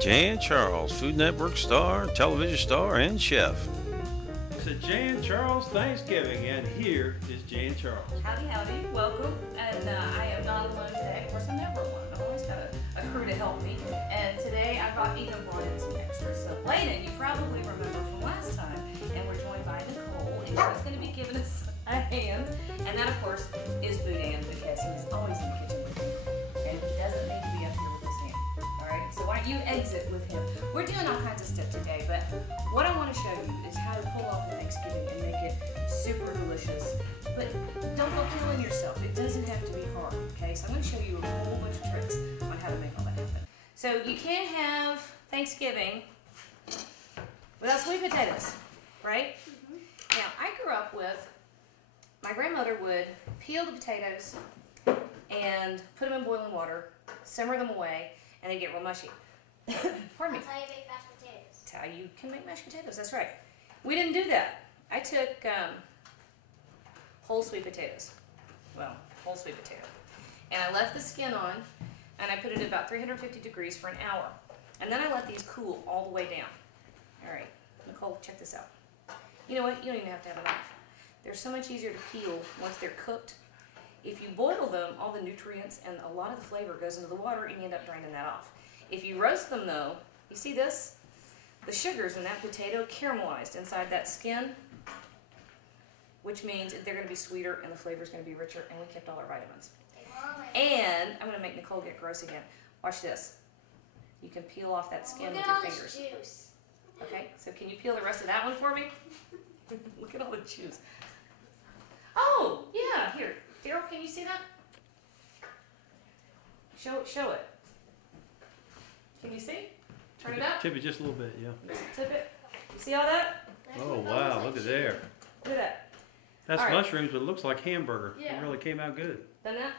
Jay and Charles, Food Network star, television star, and chef. It's a Jay and Charles Thanksgiving, and here is Jay and Charles. Howdy, howdy, welcome. And I am not alone today. Of course, I'm never alone. I've always got a crew to help me. And today I even brought in some extras. So, Layden, you probably remember from last time, and we're joined by Nicole, and she's going to be giving us a hand. And that, of course, is Boudin, because he's always in the kitchen with me. And he doesn't need to be up here with his hand. Alright, so why don't you exit with him? We're doing all kinds of stuff today, but what I want to show you is how to pull off an Thanksgiving and make it super delicious. But don't go killing yourself. It doesn't have to be hard, okay? So I'm going to show you a whole bunch of tricks on how to make all that happen. So you can't have Thanksgiving without sweet potatoes, right? Now, I grew up with, my grandmother would peel the potatoes and put them in boiling water, simmer them away, and they get real mushy. Pardon me. That's how you make mashed potatoes. That's how you can make mashed potatoes, that's right. We didn't do that. I took whole sweet potatoes. Well, whole sweet potato. And I left the skin on, and I put it at about 350 degrees for an hour. And then I let these cool all the way down. All right, Nicole, check this out. You know what? You don't even have to have a knife. They're so much easier to peel once they're cooked. If you boil them, all the nutrients and a lot of the flavor goes into the water, and you end up draining that off. If you roast them, though, you see this? The sugars in that potato caramelized inside that skin, which means they're going to be sweeter and the flavor is going to be richer, and we kept all our vitamins. And I'm going to make Nicole get gross again. Watch this. You can peel off that skin with your fingers. Juice. Okay, so can you peel the rest of that one for me? Look at all the juice. Oh, yeah, here. Daryl, can you see that? Show it. Can you see? Turn it up. Tip it just a little bit, yeah. Tip it. You see all that? Oh, wow, look at there. Look at that. That's All right. mushrooms, but it looks like hamburger. Yeah. It really came out good. Done that?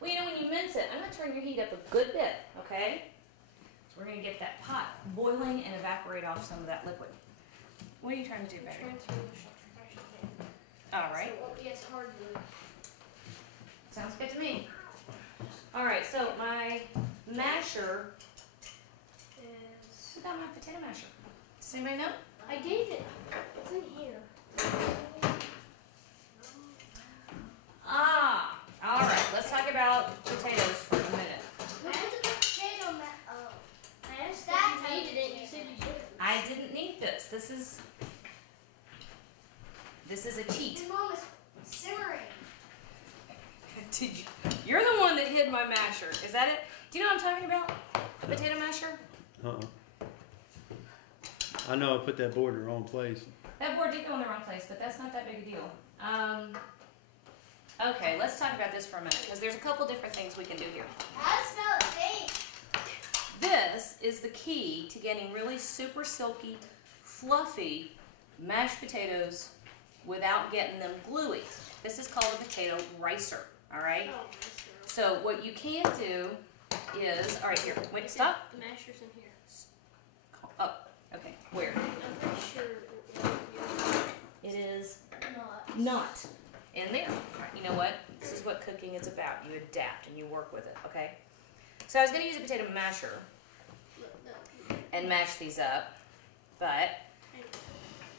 Well, you know, when you mince it, I'm going to turn your heat up a good bit, okay? So we're going to get that pot boiling and evaporate off some of that liquid. What are you trying to do, baby? All right. Yes, hard glue. Sounds good to me. All right, so my masher is... Who got my potato masher? Does anybody know? I gave it. It's in here. Ah, all right. Let's talk about potatoes for a minute. Where's the potato I asked that you needed it. You said you did. I didn't need this. This is a cheat. Your mom is simmering. You're the one that hid my masher. Is that it? Do you know what I'm talking about? A potato masher? I know I put that board in the wrong place. That board did go in the wrong place, but that's not that big a deal. Okay, let's talk about this for a minute, because there's a couple different things we can do here. I smell steak. This is the key to getting really super silky, fluffy mashed potatoes without getting them gluey. This is called a potato ricer, all right? Oh, So what you can do is, all right, here, wait, stop. The masher's in here. Oh, okay, where? I'm pretty sure It is not. not in there. All right, you know what? This is what cooking is about. You adapt and you work with it, okay? So I was going to use a potato masher and mash these up, but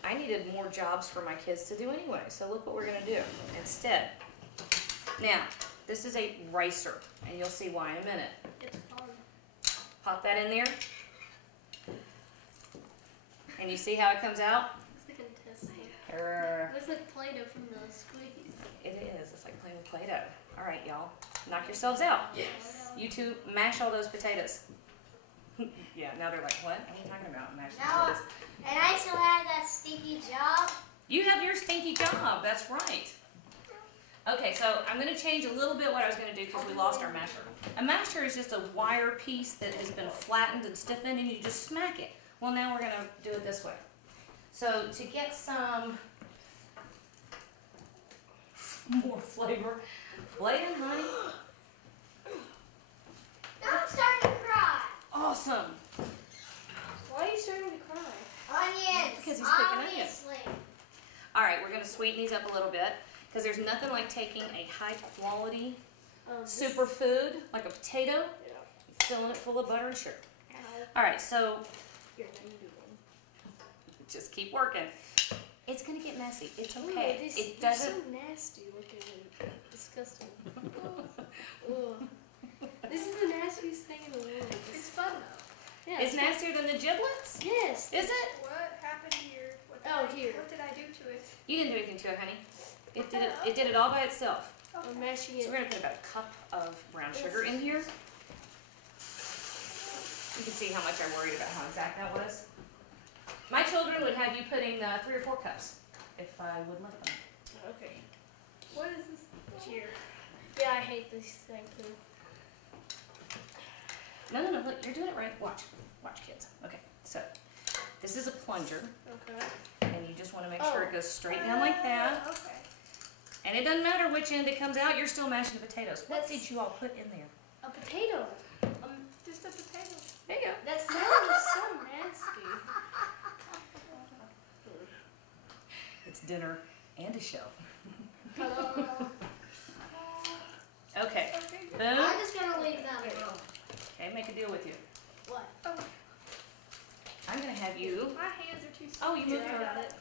I needed more jobs for my kids to do anyway, so look what we're going to do instead. Now, this is a ricer, and you'll see why in a minute. It's hard. Pop that in there, and you see how it comes out? It's like a test. Err. Looks like Play-Doh from the squeeze. It is. It's like playing with Play-Doh. All right, y'all. Knock yourselves out. Yes. You two mash all those potatoes. Yeah, now they're like, what? What are you talking about? Mash No. potatoes. And I still have that stinky job. You have your stinky job. That's right. Okay, so I'm going to change a little bit what I was going to do because we lost our masher. A masher is just a wire piece that has been flattened and stiffened, and you just smack it. Well, now we're going to do it this way. So to get some more flavor, Layden, honey. Now I'm starting to cry. Awesome. Why are you starting to cry? Onions. Because he's picking onions. Obviously. All right, we're going to sweeten these up a little bit because there's nothing like taking a high quality superfood like a potato, filling it full of butter and sugar. All right, so just keep working. It's gonna get messy. It's okay. It doesn't. So nasty looking and disgusting. Ugh. This is the nastiest thing in the world. It's fun though. Yeah, It's nastier than the giblets. Yes. Is it? What happened here? What Here. What did I do to it? You didn't do anything to it, honey. It did it. It did it all by itself. I'm mashing So it. we're gonna put about a cup of brown sugar in here. You can see how much I worried about how exact that was. My children would have you putting 3 or 4 cups if I would let them. Okay. What is this? Here. Yeah, I hate this thing too. No, look, you're doing it right. Watch, kids. Okay, so this is a plunger, Okay. and you just want to make sure it goes straight down like that. Okay. And it doesn't matter which end it comes out, you're still mashing the potatoes. What That's- did you all put in there? A potato. Just a potato. There you go. That sounds so nasty. It's dinner and a show. Hello. Okay, Okay. boom. I'm just gonna leave that alone. Okay, make a deal with you. What? I'm gonna have you. My hands are too. Oh, you moved I her. got it.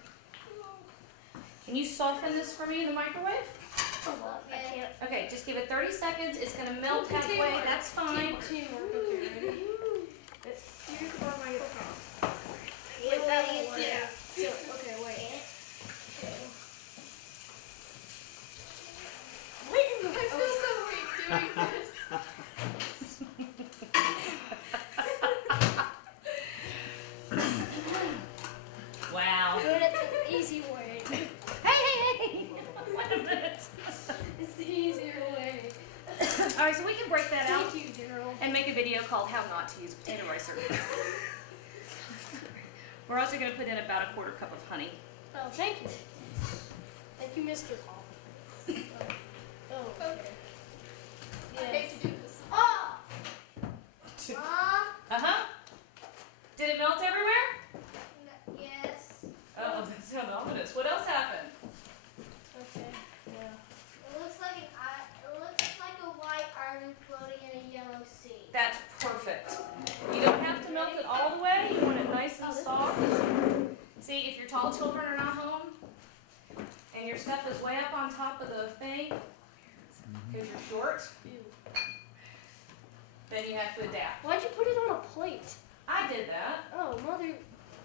Can you soften this for me in the microwave? Well, I can't. Okay, just give it 30 seconds. It's gonna melt halfway. Teamwork. That's fine. Teamwork. Okay, ready? You can borrow my guitar. Wait, that won't work. Yeah. So, okay, wait. I feel so weak doing this. Wow. Good at the easy way. Hey! Wait a minute. It's the easier way. All right, so we can break that out Thank you, Daryl. and make a video called "How Not to Use a Potato Ricer." We're also going to put in about a 1/4 cup of honey. Oh, thank you. Thank you, Mr. Paul. Oh, Okay. I yeah. hate to do this. Oh! Mom? Uh-huh. Did it melt everywhere? Yes. Oh, that sounded ominous. What else happened? Okay, yeah. It looks like a white island floating in a yellow sea. That's perfect. You don't have to melt it all the way. You want it nice and soft. See, if your tall children are not home and your stuff is way up on top of the thing because you're short, then you have to adapt. Why'd you put it on a plate? I did that Oh, mother,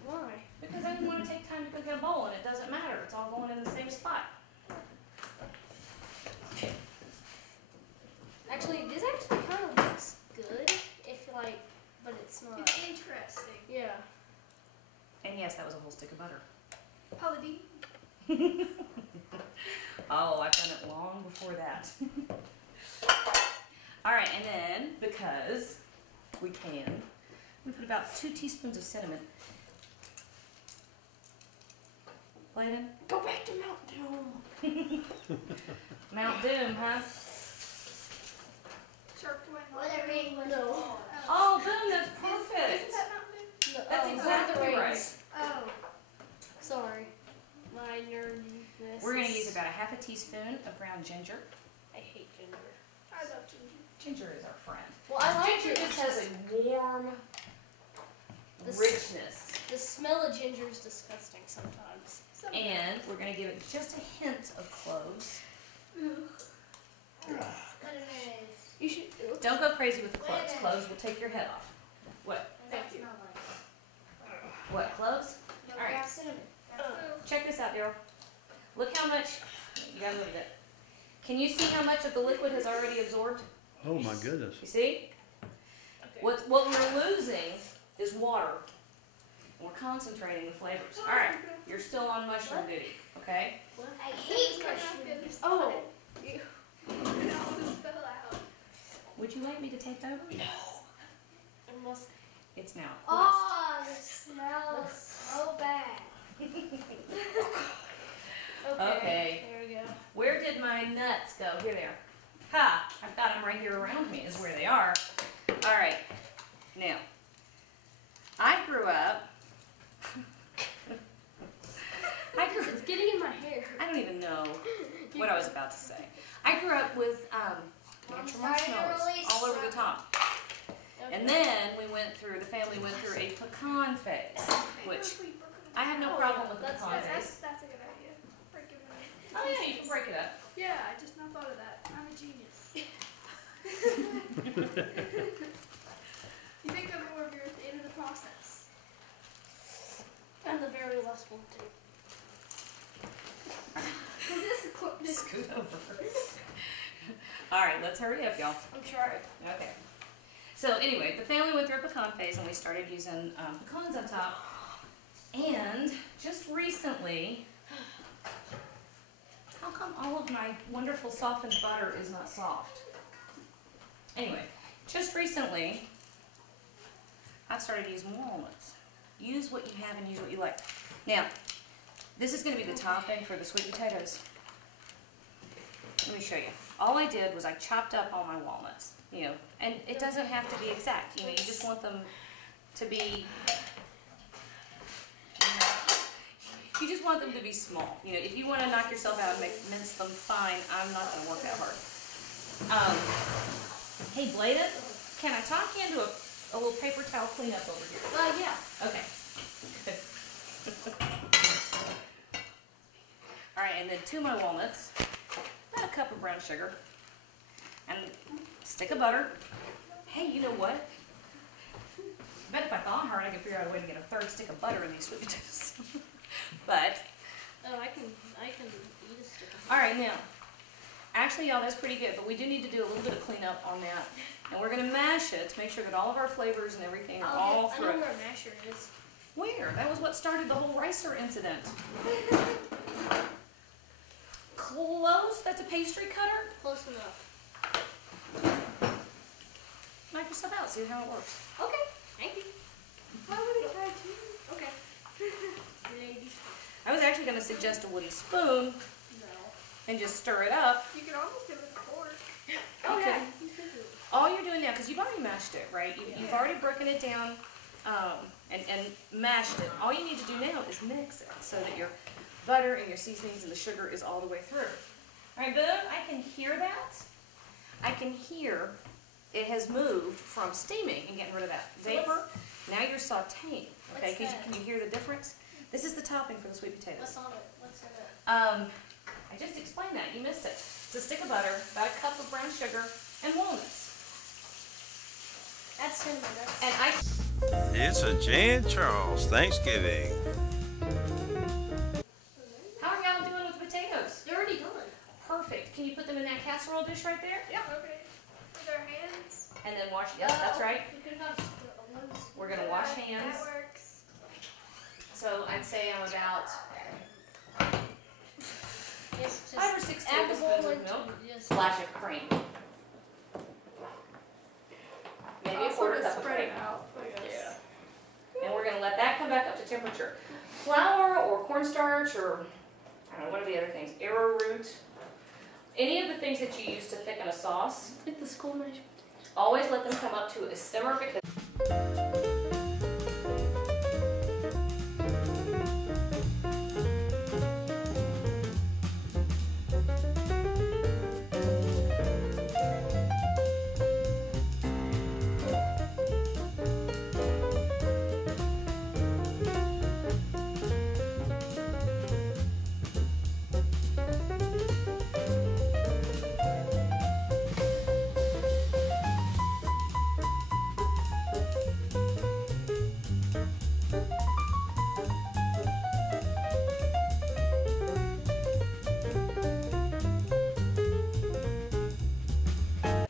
why? because I didn't want to take time to cook in a bowl, and it doesn't matter. It's all going in the same spot. Actually, this actually kind of looks good, if like, but it's not. It's interesting. Yeah. And yes, that was a whole stick of butter. Holiday. Oh, I've done it long before that. All right, and then, because we can, we put about 2 teaspoons of cinnamon. Landon? Go back to Mount Doom. Mount Doom, huh? Shark went Where the rain was No. falling. Oh, boom, that's Isn't perfect. that Mountain No, That's oh, exactly the right. rings. Dew? Oh. Sorry. My nerdiness. We're going to is- use about a 1/2 teaspoon of ground ginger. I hate ginger. I love ginger. Ginger is our friend. Well, I like Ginger it. just has a warm The s- richness. The smell of ginger is disgusting sometimes. And we're going to give it just a hint of cloves. Goodness. You should. Don't go crazy with the Wait a cloves. minute. Cloves will take your head off. What? That's not like. What, cloves? No, All right. that's cinnamon. Check this out, Daryl. Look how much, you gotta move it. Can you see how much of the liquid has already absorbed? Oh my goodness. You see? What we're losing is water. And we're concentrating the flavors. All right, you're still on mushroom duty, okay? I hate mushrooms. Oh. It all just fell out. Would you like me to take over? Unless. It's now. Oh, it smells so bad. Okay. There we go. Where did my nuts go? Here they are. Ha! I've got them right here around me is where they are. All right. Now, I grew up. It's getting in my hair. I don't even know what I was about to say. I grew up with natural marshmallows all over the top. And then the family went through through a pecan phase, which I have no problem with the pecan phase. That's a good idea. Break it in. Oh yeah, you can break it up. Yeah, I just now thought of that. I'm a genius. You think I'm more of your at the end of the process. I'm the very last one too. This Scoot over. All right, let's hurry up, y'all. I'm trying. Okay. So anyway, the family went through a pecan phase, and we started using pecans on top. And just recently, how come all of my wonderful softened butter is not soft? Anyway, just recently, I've started using walnuts. Use what you have and use what you like. Now, this is going to be the topping for the sweet potatoes. Let me show you. All I did was I chopped up all my walnuts, you know, and it doesn't have to be exact. You know, you just want them to be, you just want them to be small. You know, if you want to knock yourself out and mince them fine, I'm not going to work that hard. Hey, Bladen, can I talk you into a little paper towel cleanup over here? Yeah. Okay. All right, and then to my walnuts, about a cup of brown sugar, and a stick of butter. Hey, you know what? I bet if I thought hard, I could figure out a way to get a third stick of butter in these sweet potatoes. But, Oh, I can eat a stick. all right, now, actually, y'all, that's pretty good, but we do need to do a little bit of cleanup on that. And we're going to mash it to make sure that all of our flavors and everything are all I through know it. where a masher is. Where? That was what started the whole ricer incident. Close? That's a pastry cutter? Close enough. Knock yourself out, see how it works. Okay. Thank you. Why would I try to? Okay. Maybe. I was actually going to suggest a wooden spoon No. and just stir it up. You can almost do it with a fork. Oh Okay. yeah. You could do it. All you're doing now, because you've already mashed it, right? You've already broken it down and mashed it. All you need to do now is mix it so that your butter and your seasonings and the sugar is all the way through. All right, Boone, I can hear that. I can hear it has moved from steaming and getting rid of that vapor. Now you're sauteing, okay? What's that? Can you hear the difference? This is the topping for the sweet potatoes. What's on it? What's in it? I just explained that. You missed it. It's a stick of butter, about a cup of brown sugar, and walnuts. That's cinnamon. That's. And I. It's a Jan Charles Thanksgiving. How are y'all doing with the potatoes? They're already done. Perfect. Can you put them in that casserole dish right there? Yeah. Okay. With our hands. And then wash. Yes, that's right. We could have one. We're gonna wash hands. That works. So I'd say I'm about Yes, just 5 or 6 add the tablespoons bowl of into milk. just. Splash of cream. Maybe a quarter cup of cream. out. Yeah. And we're gonna let that come back up to temperature. Flour or cornstarch or I don't know, what are the other things? Arrowroot. Any of the things that you use to thicken a sauce. Like the school measure. Always let them come up to a simmer because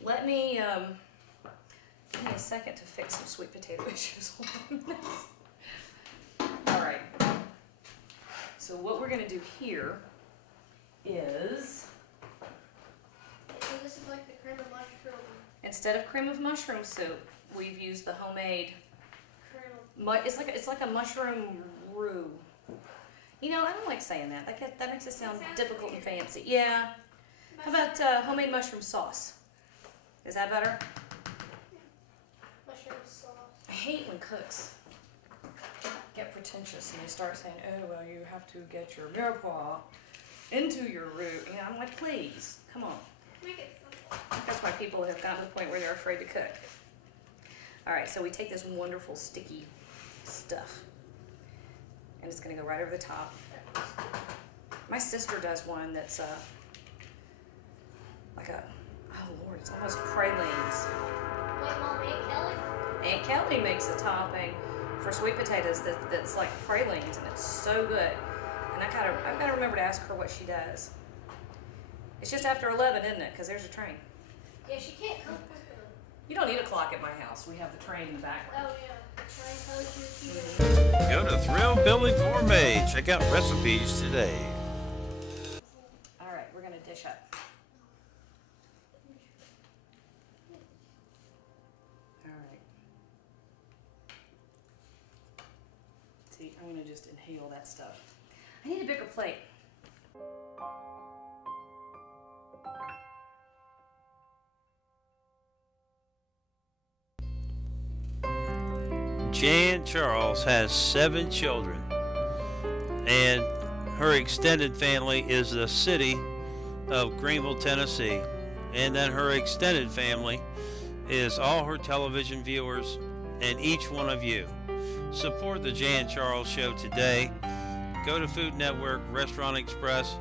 let me give me a second to fix some sweet potato issues. All right. So what we're gonna do here is So this is like the cream of mushroom. instead of cream of mushroom soup, we've used the homemade. Cream of. It's like a mushroom roux. You know, I don't like saying that. That makes it sound difficult and fancy. Yeah. How about homemade mushroom sauce? Is that better? Mushroom sauce. I hate when cooks get pretentious and they start saying, "Oh, well, you have to get your mirepoix into your roux." You know, I'm like, please, come on. Make it simple. That's why people have gotten to the point where they're afraid to cook. All right, so we take this wonderful sticky stuff. And it's going to go right over the top. My sister does one that's like a, oh Lord, it's almost pralines. Wait, Mom, Aunt Kelly? Aunt Kelly makes a topping for sweet potatoes that's like pralines, and it's so good. And I've got to remember to ask her what she does. It's just after 11, isn't it? Because there's a train. Yeah, she can't cook with the... You don't need a clock at my house. We have the train in the background. Oh, yeah. Train coaches, Go to Thrill Billy Gourmet. Check out recipes today. All right, we're going to dish up. All right. See, I'm going to just inhale that stuff. I need a bigger plate. Jan Charles has 7 children, and her extended family is the city of Greenville, Tennessee. And then her extended family is all her television viewers and each one of you. Support the Jan Charles Show today. Go to Food Network, Restaurant Express,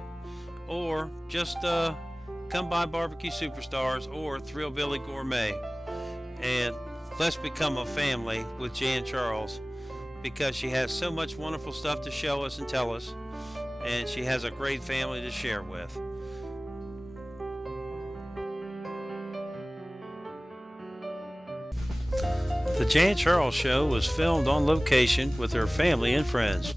or just come by Barbecue Superstars or Thrill Billy Gourmet, and let's become a family with Jan Charles, because she has so much wonderful stuff to show us and tell us, and she has a great family to share with. The Jan Charles Show was filmed on location with her family and friends.